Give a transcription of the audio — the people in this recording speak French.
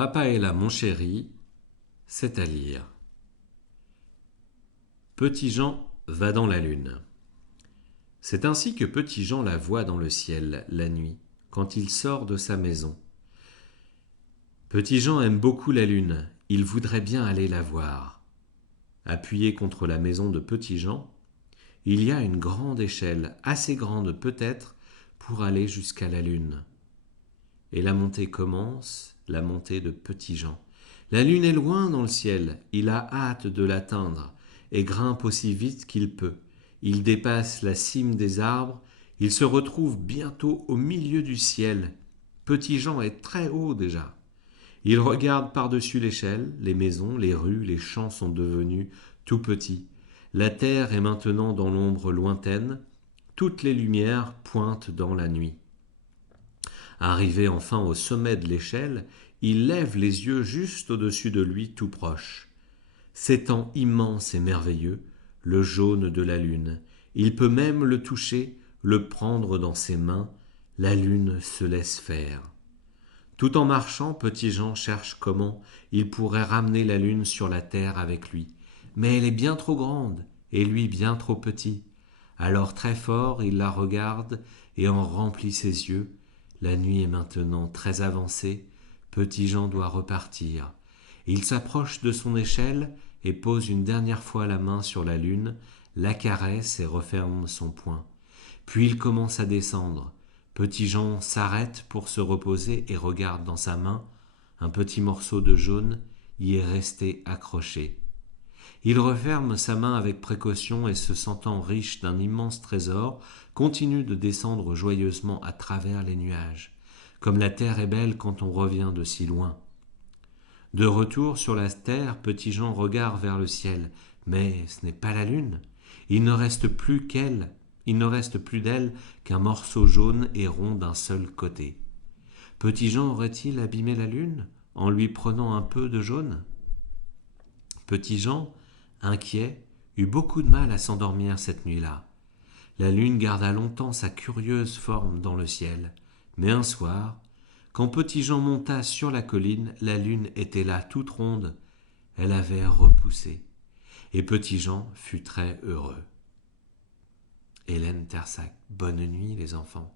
Papa est là, mon chéri, c'est à lire. Petit Jean va dans la lune. C'est ainsi que Petit Jean la voit dans le ciel, la nuit, quand il sort de sa maison. Petit Jean aime beaucoup la lune, il voudrait bien aller la voir. Appuyé contre la maison de Petit Jean, il y a une grande échelle, assez grande peut-être, pour aller jusqu'à la lune. Et la montée commence, la montée de Petit Jean. La lune est loin dans le ciel, il a hâte de l'atteindre et grimpe aussi vite qu'il peut. Il dépasse la cime des arbres, il se retrouve bientôt au milieu du ciel. Petit Jean est très haut déjà. Il regarde par-dessus l'échelle, les maisons, les rues, les champs sont devenus tout petits. La terre est maintenant dans l'ombre lointaine, toutes les lumières pointent dans la nuit. Arrivé enfin au sommet de l'échelle, il lève les yeux juste au-dessus de lui tout proche. S'étend immense et merveilleux, le jaune de la lune. Il peut même le toucher, le prendre dans ses mains. La lune se laisse faire. Tout en marchant, Petit Jean cherche comment il pourrait ramener la lune sur la terre avec lui. Mais elle est bien trop grande, et lui bien trop petit. Alors très fort, il la regarde et en remplit ses yeux. La nuit est maintenant très avancée, Petit Jean doit repartir. Il s'approche de son échelle et pose une dernière fois la main sur la lune, la caresse et referme son poing. Puis il commence à descendre. Petit Jean s'arrête pour se reposer et regarde dans sa main. Un petit morceau de jaune y est resté accroché. Il referme sa main avec précaution et se sentant riche d'un immense trésor, continue de descendre joyeusement à travers les nuages. Comme la terre est belle quand on revient de si loin. De retour sur la terre, Petit Jean regarde vers le ciel, mais ce n'est pas la lune. Il ne reste plus qu'elle. Il ne reste plus d'elle qu'un morceau jaune et rond d'un seul côté. Petit Jean aurait-il abîmé la lune en lui prenant un peu de jaune ? Petit Jean, inquiet, eut beaucoup de mal à s'endormir cette nuit-là. La lune garda longtemps sa curieuse forme dans le ciel, mais un soir, quand Petit Jean monta sur la colline, la lune était là toute ronde, elle avait repoussé, et Petit Jean fut très heureux. Hélène Tersac, bonne nuit les enfants.